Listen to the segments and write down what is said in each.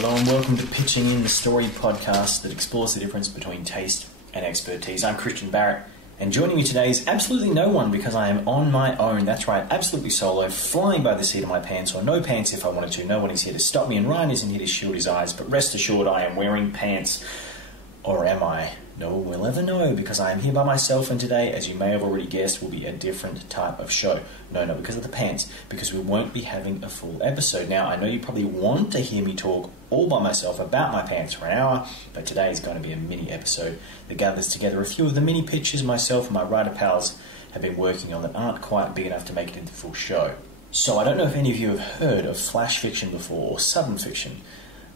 Hello and welcome to Pitching In, the story podcast that explores the difference between taste and expertise. I'm Christian Barrett, and joining me today is absolutely no one because I am on my own. That's right, absolutely solo, flying by the seat of my pants, or no pants if I wanted to. No one is here to stop me, and Ryan isn't here to shield his eyes, but rest assured I am wearing pants. Or am I? No one will ever know because I am here by myself, and today, as you may have already guessed, will be a different type of show. No, not because of the pants, because we won't be having a full episode. Now, I know you probably want to hear me talk all by myself about my pants for an hour, but today is going to be a mini episode that gathers together a few of the mini pitches myself and my writer pals have been working on that aren't quite big enough to make it into the full show. So I don't know if any of you have heard of flash fiction before, or sudden fiction,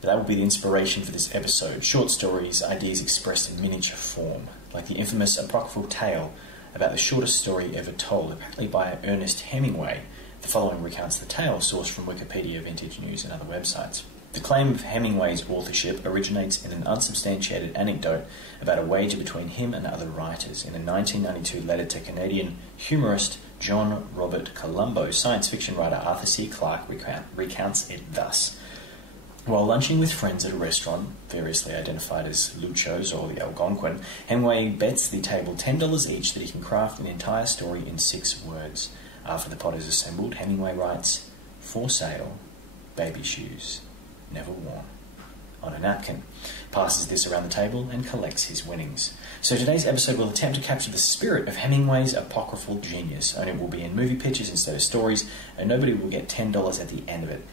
but that will be the inspiration for this episode. Short stories, ideas expressed in miniature form, like the infamous apocryphal tale about the shortest story ever told, apparently by Ernest Hemingway. The following recounts the tale, sourced from Wikipedia, Vintage News and other websites. The claim of Hemingway's authorship originates in an unsubstantiated anecdote about a wager between him and other writers. In a 1992 letter to Canadian humorist John Robert Colombo, science fiction writer Arthur C. Clarke recounts it thus. While lunching with friends at a restaurant, variously identified as Lucho's or the Algonquin, Hemingway bets the table $10 each that he can craft an entire story in 6 words. After the pot is assembled, Hemingway writes, "For sale, baby shoes, never worn," on a napkin, passes this around the table and collects his winnings. So today's episode will attempt to capture the spirit of Hemingway's apocryphal genius, only it will be in movie pitches instead of stories, and nobody will get $10 at the end of it.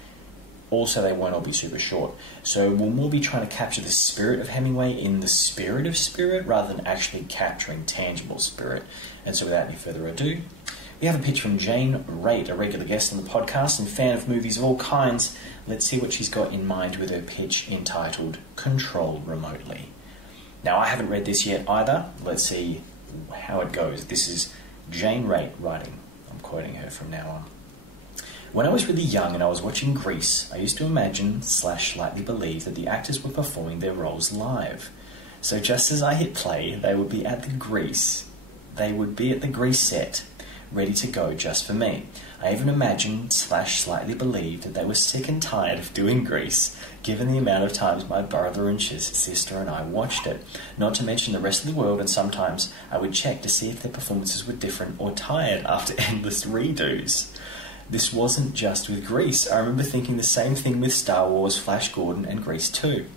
Also, they won't all be super short. So we'll more be trying to capture the spirit of Hemingway in the spirit of spirit rather than actually capturing tangible spirit. And so without any further ado, we have a pitch from Jane Raitt, a regular guest on the podcast and fan of movies of all kinds. Let's see what she's got in mind with her pitch entitled Controlled Remotely. Now, I haven't read this yet either. Let's see how it goes. This is Jane Raitt writing. I'm quoting her from now on. When I was really young and I was watching Grease, I used to imagine/slightly believe that the actors were performing their roles live. So just as I hit play, they would be at the Grease set, ready to go just for me. I even imagined/slightly believed that they were sick and tired of doing Grease, given the amount of times my brother and sister and I watched it, not to mention the rest of the world, and sometimes I would check to see if their performances were different or tired after endless redos. This wasn't just with Grease. I remember thinking the same thing with Star Wars, Flash Gordon, and Grease 2.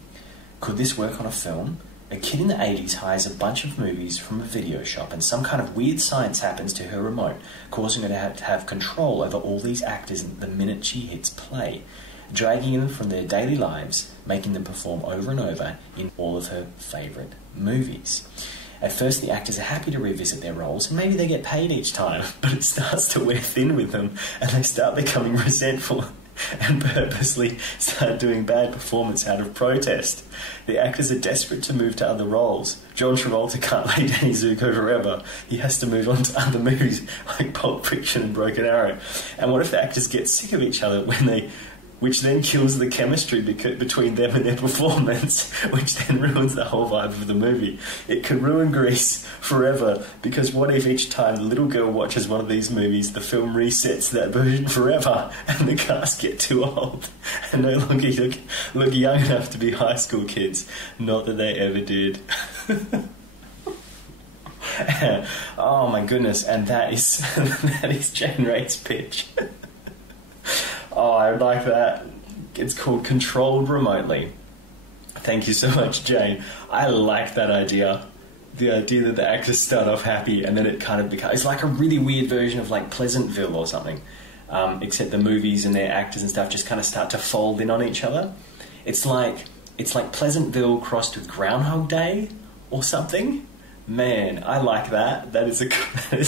Could this work on a film? A kid in the 80s hires a bunch of movies from a video shop, and some kind of weird science happens to her remote, causing her to have control over all these actors the minute she hits play, dragging them from their daily lives, making them perform over and over in all of her favourite movies. At first, the actors are happy to revisit their roles, and maybe they get paid each time, but it starts to wear thin with them, and they start becoming resentful and purposely start doing bad performance out of protest. The actors are desperate to move to other roles. John Travolta can't play Danny Zuko forever. He has to move on to other movies like Pulp Fiction and Broken Arrow. And what if the actors get sick of each other which then kills the chemistry between them and their performance, which then ruins the whole vibe of the movie. It could ruin Grease forever, because what if each time the little girl watches one of these movies, the film resets that version forever, and the cast get too old and no longer look young enough to be high school kids? Not that they ever did. Oh my goodness, and that is Jane Raitt's pitch. Oh, I like that. It's called Controlled Remotely. Thank you so much, Jane. I like that idea. The idea that the actors start off happy and then it kind of becomes... It's like a really weird version of like Pleasantville or something. Except the movies and their actors and stuff just kind of start to fold in on each other. It's like Pleasantville crossed with Groundhog Day or something. Man, I like that. That is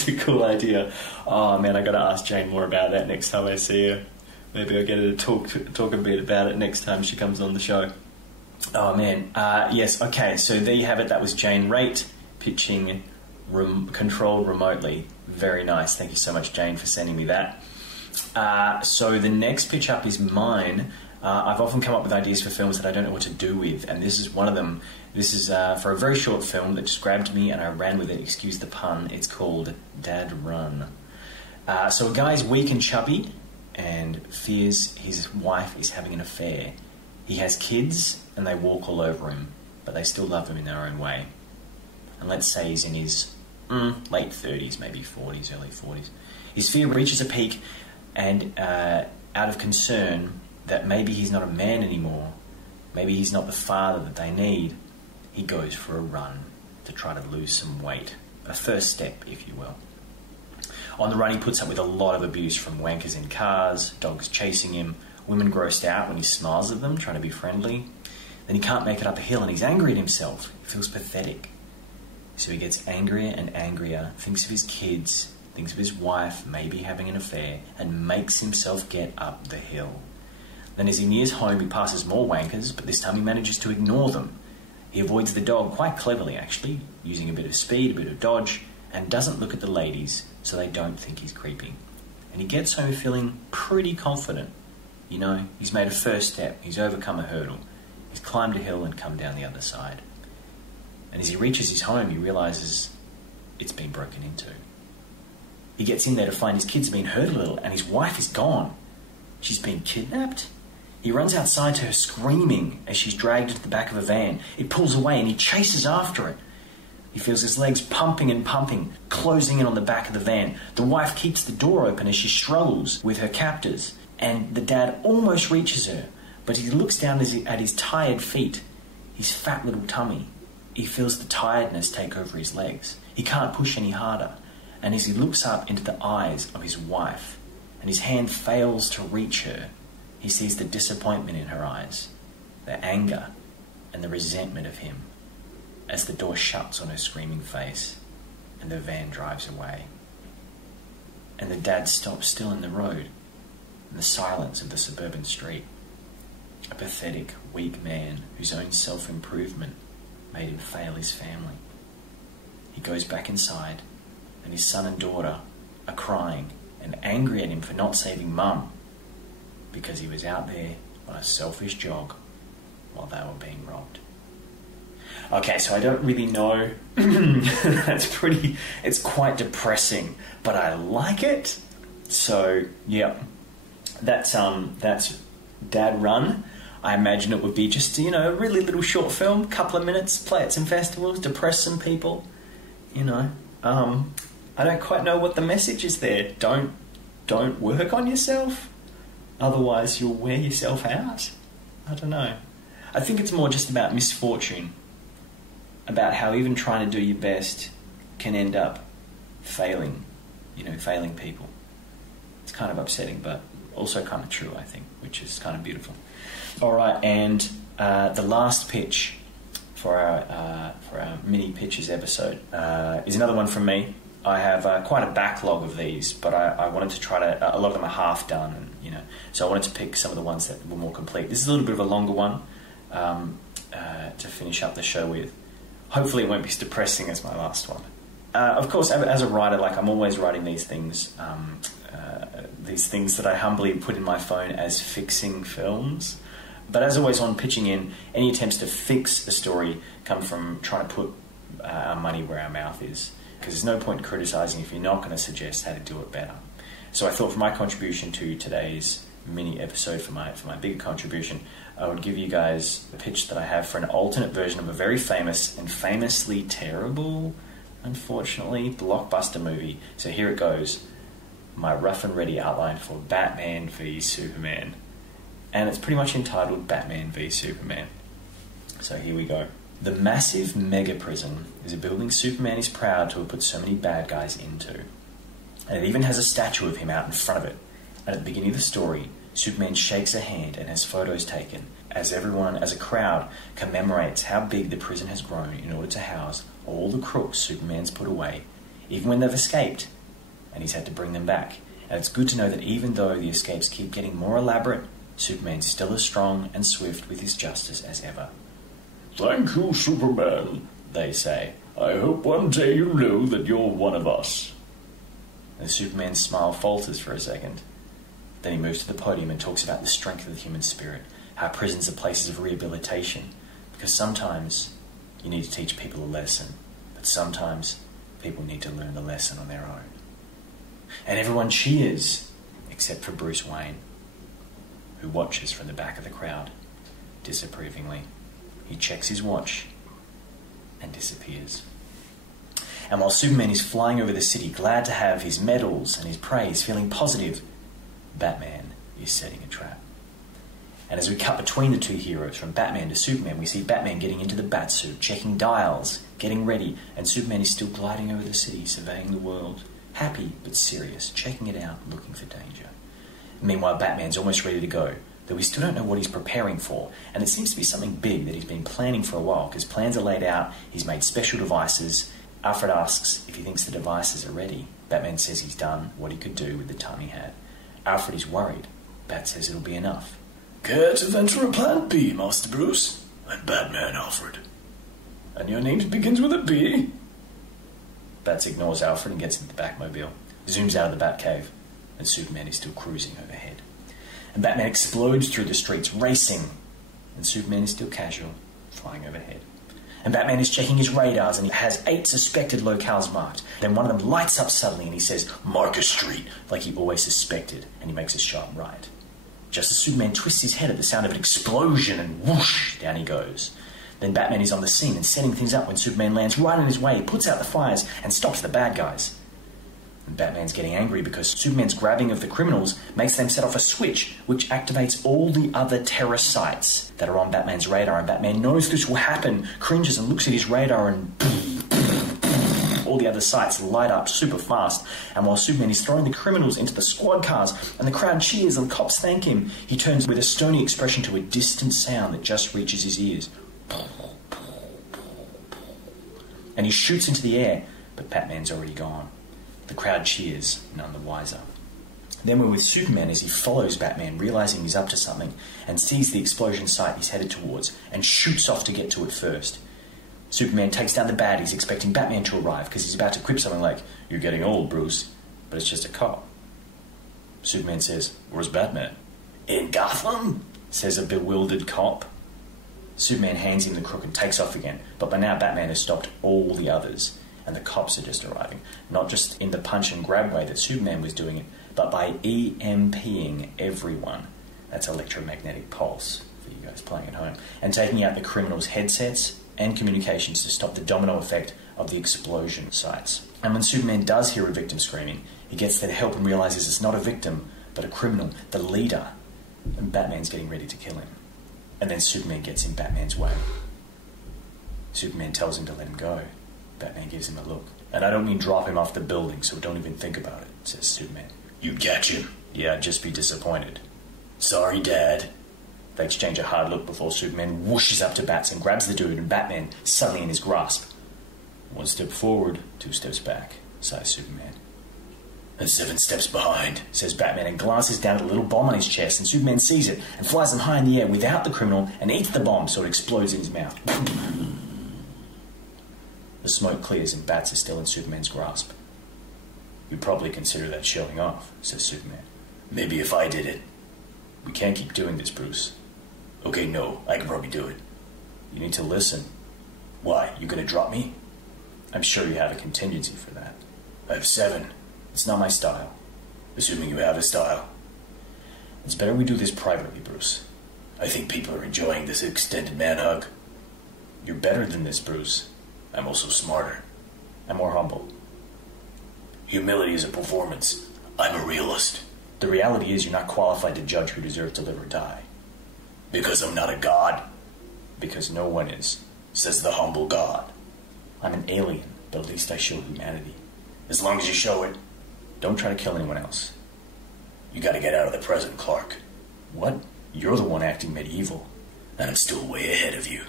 a cool idea. Oh man, I got to ask Jane more about that next time I see her. Maybe I'll get her to talk a bit about it next time she comes on the show. Oh, man. Yes, okay, so there you have it. That was Jane Raitt pitching Controlled Remotely. Very nice. Thank you so much, Jane, for sending me that. So the next pitch up is mine. I've often come up with ideas for films that I don't know what to do with, and this is one of them. This is for a very short film that just grabbed me and I ran with it. Excuse the pun. It's called Dad Run. So a guy's weak and chubby and fears his wife is having an affair. He has kids and they walk all over him, but they still love him in their own way. And let's say he's in his late 30s, maybe 40s, early 40s. His fear reaches a peak, and out of concern that maybe he's not a man anymore, maybe he's not the father that they need, he goes for a run to try to lose some weight. A first step, if you will. On the run, he puts up with a lot of abuse from wankers in cars, dogs chasing him, women grossed out when he smiles at them, trying to be friendly. Then he can't make it up a hill and he's angry at himself. He feels pathetic. So he gets angrier and angrier, thinks of his kids, thinks of his wife maybe having an affair, and makes himself get up the hill. Then as he nears home, he passes more wankers, but this time he manages to ignore them. He avoids the dog quite cleverly, actually, using a bit of speed, a bit of dodge, and doesn't look at the ladies so they don't think he's creeping. And he gets home feeling pretty confident. You know, he's made a first step, he's overcome a hurdle, he's climbed a hill and come down the other side. And as he reaches his home, he realises it's been broken into. He gets in there to find his kids have been hurt a little and his wife is gone. She's been kidnapped. He runs outside to her screaming as she's dragged into the back of a van. It pulls away and he chases after it. He feels his legs pumping and pumping, closing in on the back of the van. The wife keeps the door open as she struggles with her captors, and the dad almost reaches her, but he looks down at his tired feet, his fat little tummy. He feels the tiredness take over his legs. He can't push any harder, and as he looks up into the eyes of his wife, and his hand fails to reach her, he sees the disappointment in her eyes, the anger, and the resentment of him, as the door shuts on her screaming face and the van drives away. And the dad stops still in the road, in the silence of the suburban street. A pathetic, weak man whose own self-improvement made him fail his family. He goes back inside, and his son and daughter are crying and angry at him for not saving Mum, because he was out there on a selfish jog while they were being robbed. Okay, so I don't really know. It's quite depressing, but I like it. So, yeah, that's Dad Run. I imagine it would be just, a really little short film, couple of minutes, play at some festivals, depress some people, I don't quite know what the message is there. Don't work on yourself, otherwise you'll wear yourself out. I don't know. I think it's more just about misfortune, about how even trying to do your best can end up failing people. It's kind of upsetting, but also kind of true, I think, which is kind of beautiful. All right, and the last pitch for our mini pitches episode is another one from me. I have quite a backlog of these, but I wanted to try to. A lot of them are half done, and so I wanted to pick some of the ones that were more complete. This is a little bit of a longer one to finish up the show with. Hopefully, it won't be as depressing as my last one. Of course, as a writer, I'm always writing these things that I humbly put in my phone as fixing films. But as always, on pitching in, any attempts to fix a story come from trying to put our money where our mouth is. Because there's no point in criticising if you're not going to suggest how to do it better. So I thought for my contribution to today's mini episode, for my bigger contribution, I would give you guys the pitch that I have for an alternate version of a very famous and famously terrible, unfortunately, blockbuster movie. So here it goes. My rough and ready outline for Batman v Superman. And it's pretty much entitled Batman v Superman. So here we go. The massive mega prison is a building Superman is proud to have put so many bad guys into. And it even has a statue of him out in front of it. And at the beginning of the story, Superman shakes a hand and has photos taken as everyone, as a crowd, commemorates how big the prison has grown in order to house all the crooks Superman's put away, even when they've escaped, and he's had to bring them back. And it's good to know that even though the escapes keep getting more elaborate, Superman's still as strong and swift with his justice as ever. "Thank you, Superman," they say. "I hope one day you know that you're one of us." And Superman's smile falters for a second. Then he moves to the podium and talks about the strength of the human spirit, how prisons are places of rehabilitation, because sometimes you need to teach people a lesson, but sometimes people need to learn the lesson on their own. And everyone cheers, except for Bruce Wayne, who watches from the back of the crowd. disapprovingly. He checks his watch and disappears. And while Superman is flying over the city, glad to have his medals and his praise, feeling positive, Batman is setting a trap. And as we cut between the two heroes, from Batman to Superman, we see Batman getting into the Batsuit, checking dials, getting ready, and Superman is still gliding over the city, surveying the world, happy but serious, checking it out, looking for danger. Meanwhile, Batman's almost ready to go, though we still don't know what he's preparing for, and it seems to be something big that he's been planning for a while, because plans are laid out, he's made special devices. Alfred asks if he thinks the devices are ready. Batman says he's done what he could do with the time he had. Alfred is worried. Bat says it'll be enough. Care to venture a plan B, Master Bruce? I'm Batman, Alfred. And your name begins with a B? Bats ignores Alfred and gets into the Batmobile, zooms out of the Batcave, and Superman is still cruising overhead. And Batman explodes through the streets, racing, and Superman is still casual, flying overhead. And Batman is checking his radars, and he has 8 suspected locales marked. Then one of them lights up suddenly, and he says, "Marcus Street," like he always suspected, and he makes a sharp right. Just as Superman twists his head at the sound of an explosion, and whoosh, down he goes. Then Batman is on the scene and setting things up when Superman lands right in his way, puts out the fires, and stops the bad guys. And Batman's getting angry because Superman's grabbing of the criminals makes them set off a switch, which activates all the other terror sites that are on Batman's radar, and Batman knows this will happen, cringes and looks at his radar, and all the other sites light up super fast. And while Superman is throwing the criminals into the squad cars and the crowd cheers and the cops thank him, he turns with a stony expression to a distant sound that just reaches his ears. And he shoots into the air, but Batman's already gone. The crowd cheers, none the wiser. Then we're with Superman as he follows Batman, realizing he's up to something, and sees the explosion site he's headed towards, and shoots off to get to it first. Superman takes down the baddies, expecting Batman to arrive, because he's about to quip something like, "You're getting old, Bruce." But it's just a cop. Superman says, "Where's Batman?" "In Gotham," says a bewildered cop. Superman hands him the crook and takes off again, but by now Batman has stopped all the others. And the cops are just arriving, not just in the punch and grab way that Superman was doing it, but by EMPing everyone. That's electromagnetic pulse, for you guys playing at home. And taking out the criminals' headsets and communications to stop the domino effect of the explosion sites. And when Superman does hear a victim screaming, he gets there to help and realizes it's not a victim, but a criminal, the leader. And Batman's getting ready to kill him. And then Superman gets in Batman's way. Superman tells him to let him go. Batman gives him a look. "And I don't mean drop him off the building, so don't even think about it," says Superman. "You'd catch him." "Yeah, I'd just be disappointed." "Sorry, Dad." They exchange a hard look before Superman whooshes up to Bats and grabs the dude, and Batman suddenly in his grasp. "1 step forward, 2 steps back," sighs Superman. "And 7 steps behind," says Batman, and glances down at the little bomb on his chest, and Superman sees it and flies them high in the air without the criminal and eats the bomb so it explodes in his mouth. The smoke clears and Bats is still in Superman's grasp. "You'd probably consider that showing off," says Superman. "Maybe if I did it." "We can't keep doing this, Bruce." "Okay, no, I can probably do it." "You need to listen." "Why, you gonna drop me?" "I'm sure you have a contingency for that." "I have 7. "It's not my style." "Assuming you have a style." "It's better we do this privately, Bruce." "I think people are enjoying this extended man hug." "You're better than this, Bruce." "I'm also smarter." "And more humble." "Humility is a performance. I'm a realist." "The reality is you're not qualified to judge who deserves to live or die." "Because I'm not a god?" "Because no one is," says the humble god. "I'm an alien, but at least I show humanity." "As long as you show it." "Don't try to kill anyone else." "You gotta get out of the present, Clark." "What? You're the one acting medieval." "And I'm still way ahead of you."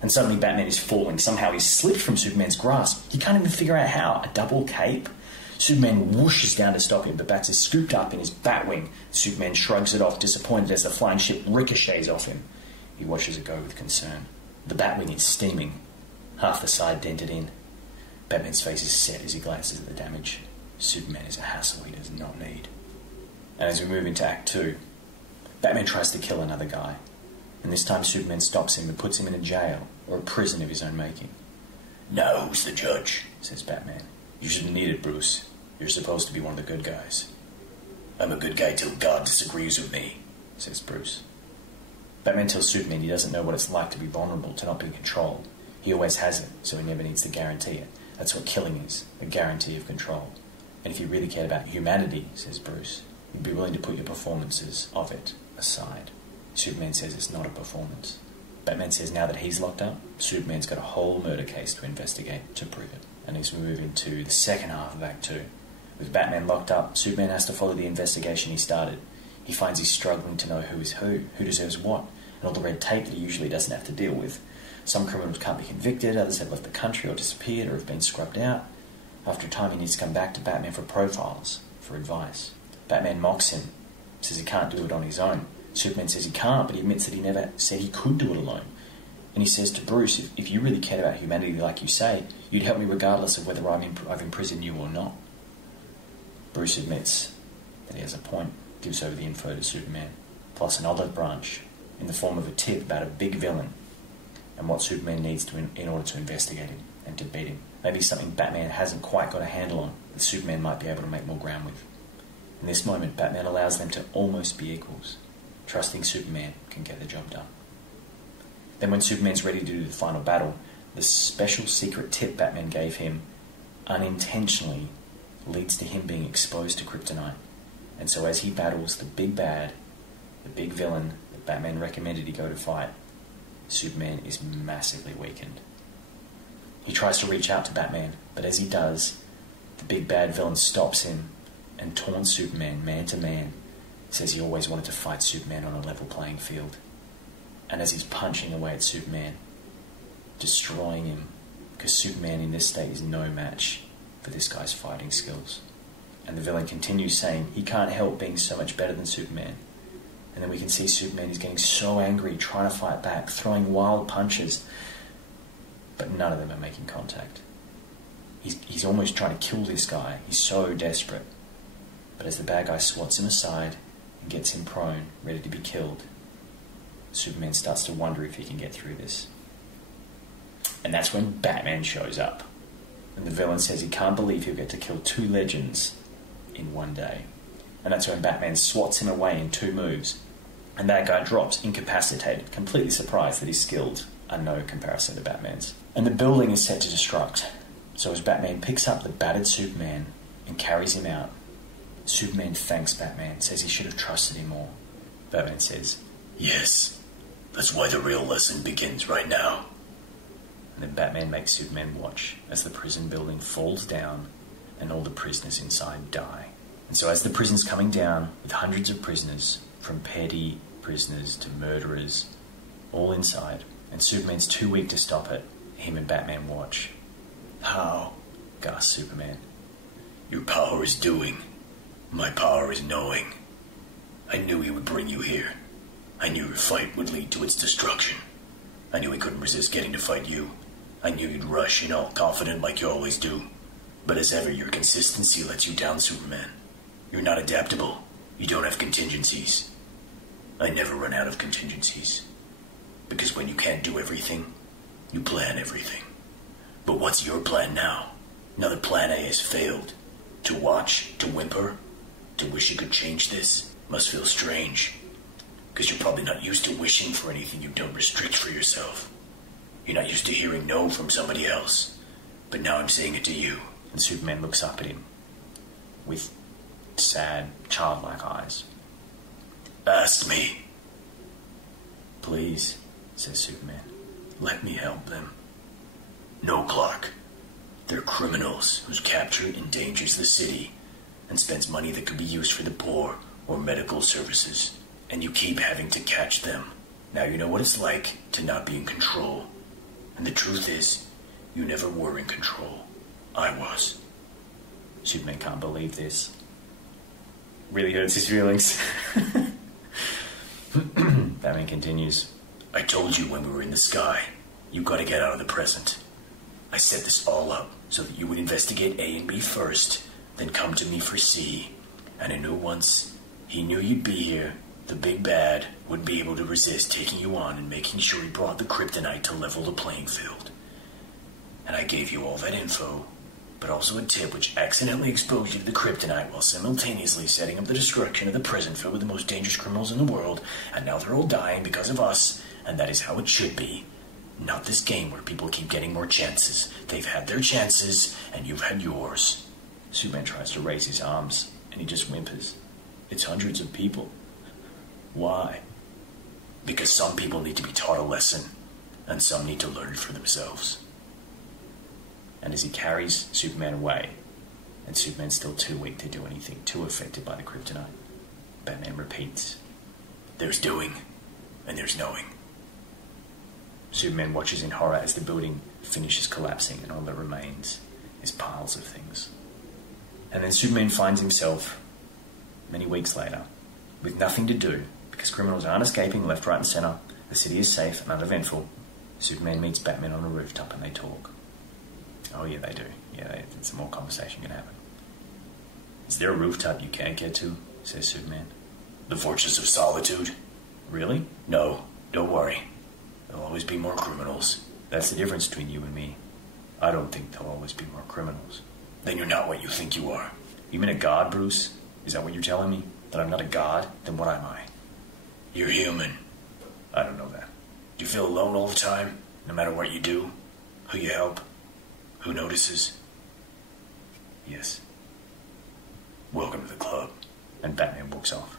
And suddenly Batman is falling. Somehow he's slipped from Superman's grasp. He can't even figure out how. A double cape? Superman whooshes down to stop him, but Bats is scooped up in his Batwing. Superman shrugs it off, disappointed as the flying ship ricochets off him. He watches it go with concern. The Batwing is steaming, half the side dented in. Batman's face is set as he glances at the damage. Superman is a hassle he does not need. And as we move into Act 2, Batman tries to kill another guy. And this time Superman stops him and puts him in a jail, or a prison of his own making. "Now who's the judge?" says Batman. "You shouldn't need it, Bruce. You're supposed to be one of the good guys." "I'm a good guy till God disagrees with me," says Bruce. Batman tells Superman he doesn't know what it's like to be vulnerable, to not be in control. He always has it, so he never needs to guarantee it. That's what killing is, a guarantee of control. And if you really cared about humanity, says Bruce, you'd be willing to put your performances of it aside. Superman says it's not a performance. Batman says now that he's locked up, Superman's got a whole murder case to investigate to prove it. And as we move into the second half of Act 2, with Batman locked up, Superman has to follow the investigation he started. He finds he's struggling to know who is who deserves what, and all the red tape that he usually doesn't have to deal with. Some criminals can't be convicted, others have left the country or disappeared or have been scrubbed out. After a time he needs to come back to Batman for profiles, for advice. Batman mocks him, says he can't do it on his own. Superman says he can't, but he admits that he never said he could do it alone. And he says to Bruce, if you really cared about humanity like you say, you'd help me regardless of whether I've imprisoned you or not. Bruce admits that he has a point, gives over the info to Superman, plus an olive branch in the form of a tip about a big villain and what Superman needs to in order to investigate him and to beat him. Maybe something Batman hasn't quite got a handle on that Superman might be able to make more ground with. In this moment, Batman allows them to almost be equals, trusting Superman can get the job done. Then when Superman's ready to do the final battle, the special secret tip Batman gave him unintentionally leads to him being exposed to kryptonite. And so as he battles the big bad, the big villain that Batman recommended he go to fight, Superman is massively weakened. He tries to reach out to Batman, but as he does, the big bad villain stops him and taunts Superman man to man, says he always wanted to fight Superman on a level playing field. And as he's punching away at Superman, destroying him, because Superman in this state is no match for this guy's fighting skills. And the villain continues saying he can't help being so much better than Superman. And then we can see Superman is getting so angry, trying to fight back, throwing wild punches, but none of them are making contact. He's almost trying to kill this guy. He's so desperate. But as the bad guy swats him aside and gets him prone, ready to be killed, Superman starts to wonder if he can get through this. And that's when Batman shows up. And the villain says he can't believe he'll get to kill two legends in one day. And that's when Batman swats him away in 2 moves. And that guy drops, incapacitated, completely surprised that his skills are no comparison to Batman's. And the building is set to destruct. So as Batman picks up the battered Superman and carries him out, Superman thanks Batman, says he should have trusted him more. Batman says, Yes, that's why the real lesson begins right now. And then Batman makes Superman watch as the prison building falls down and all the prisoners inside die. And so as the prison's coming down with hundreds of prisoners, from petty prisoners to murderers, all inside, and Superman's too weak to stop it, him and Batman watch. How? Gasps Superman. Your power is doing. My power is knowing. I knew he would bring you here. I knew your fight would lead to its destruction. I knew he couldn't resist getting to fight you. I knew you'd rush in all confident like you always do. But as ever, your consistency lets you down, Superman. You're not adaptable. You don't have contingencies. I never run out of contingencies. Because when you can't do everything, you plan everything. But what's your plan now? Now that plan A has failed. To watch, to whimper, to wish you could change this, must feel strange. Because you're probably not used to wishing for anything you don't restrict for yourself. You're not used to hearing no from somebody else. But now I'm saying it to you. And Superman looks up at him with sad, childlike eyes. Ask me. Please, says Superman. Let me help them. No, Clark. They're criminals whose capture endangers the city and spends money that could be used for the poor or medical services. And you keep having to catch them. Now you know what it's like to not be in control. And the truth is, you never were in control. I was. Superman can't believe this. Really hurts his feelings. Batman continues. I told you when we were in the sky, you gotta get out of the present. I set this all up so that you would investigate A and B first, then come to me for C. And I knew once he knew you'd be here, the big bad would be able to resist taking you on and making sure he brought the kryptonite to level the playing field. And I gave you all that info but also a tip which accidentally exposed you to the kryptonite while simultaneously setting up the destruction of the prison filled with the most dangerous criminals in the world, and now they're all dying because of us, and that is how it should be. Not this game where people keep getting more chances. They've had their chances, and you've had yours. Superman tries to raise his arms, and he just whimpers. It's hundreds of people. Why? Because some people need to be taught a lesson, and some need to learn it for themselves. And as he carries Superman away, and Superman's still too weak to do anything, too affected by the kryptonite, Batman repeats, There's doing, and there's knowing. Superman watches in horror as the building finishes collapsing and all that remains is piles of things. And then Superman finds himself, many weeks later, with nothing to do, because criminals aren't escaping left, right and centre, the city is safe and uneventful. Superman meets Batman on a rooftop and they talk. Oh yeah, they do. Yeah, some more conversation can happen. Is there a rooftop you can't get to? Says Superman. The Fortress of Solitude? Really? No, don't worry. There'll always be more criminals. That's the difference between you and me. I don't think there'll always be more criminals. Then you're not what you think you are. You mean a god, Bruce? Is that what you're telling me? That I'm not a god? Then what am I? You're human. I don't know that. Do you feel alone all the time? No matter what you do? Who you help? Who notices? Yes. Welcome to the club. And Batman walks off.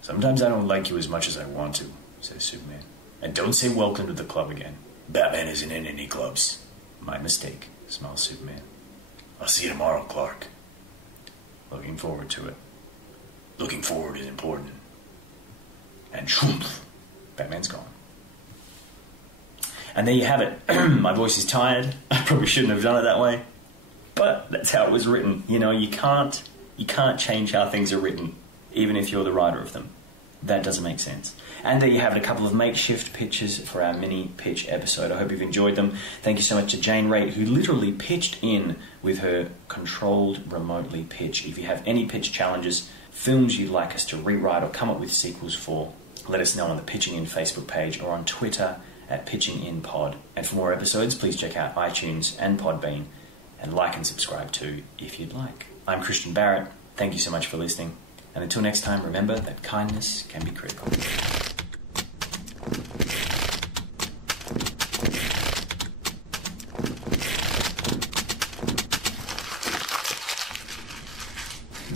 Sometimes I don't like you as much as I want to, says Superman. And don't say welcome to the club again. Batman isn't in any clubs. My mistake, smiles Superman. I'll see you tomorrow, Clark. Looking forward to it. Looking forward is important. And shoomph, Batman's gone. And there you have it. My voice is tired. I probably shouldn't have done it that way. But that's how it was written. You know, you can't change how things are written, even if you're the writer of them. That doesn't make sense. And there you have it, a couple of makeshift pitches for our mini pitch episode. I hope you've enjoyed them. Thank you so much to Jane Raitt, who literally pitched in with her controlled remotely pitch. If you have any pitch challenges, films you'd like us to rewrite or come up with sequels for, let us know on the Pitching In Facebook page or on Twitter at PitchingInPod. And for more episodes, please check out iTunes and Podbean, and like and subscribe too if you'd like. I'm Christian Barrett. Thank you so much for listening. And until next time, remember that kindness can be critical.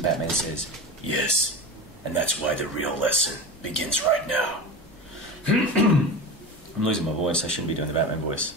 Batman says, Yes, and that's why the real lesson begins right now. I'm losing my voice. I shouldn't be doing the Batman voice.